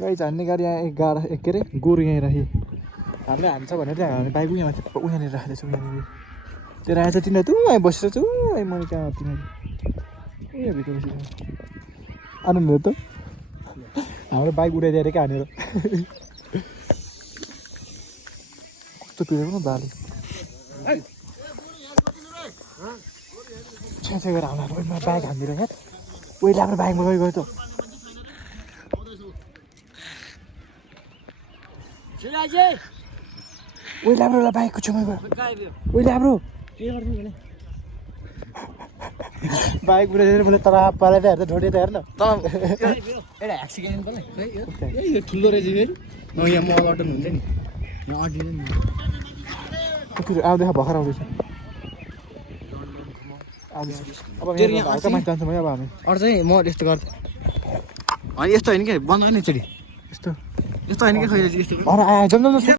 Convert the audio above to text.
गाडी झान्ने गाडी यहाँ एक गाडा एक के अरे गोरु यहीँ राखेँ हामीले हान्छ भनेर चाहिँ हामी बाइक उहाँनिर राखेको छौँ यहाँनिर त्यो राखेको छ तिनीहरू त उहाँ बसेर चाहिँ उहाँ मैले कहाँ तिनीहरू उयो भित्र बसेर आनन्द हो त हाम्रो बाइक उडाइदिएर क्या हानेर कस्तो पिरेको न दाले छ्याछ्या गरेर हाम्रो बाइक हान्दिएर क्या उहिले हाम्रो बाइकमा गयो त उहिले हाम्रो बाइकको छेउमा गयो उहिले हाम्रो बाइक उडाइदिएर मैले तर पारेर हेर्दा ढोडे त हेर्न एउटा एक्सिडेन्ट पनि यो ठुलो रहेछ फेरि यहाँ मल अटन हुन्छ नि यहाँ अटिँदैन नि कति आउँदैछ भर्खर आउँदैछ अब यहाँ हल्का मान्छे जान्छौँ है अब हामी अरू चाहिँ म यस्तो गर्थेँ अनि यस्तो होइन कि बन्द नि एकचोटि यस्तो यस्तो होइन कि खैले यस्तो अरू आयो जाउँ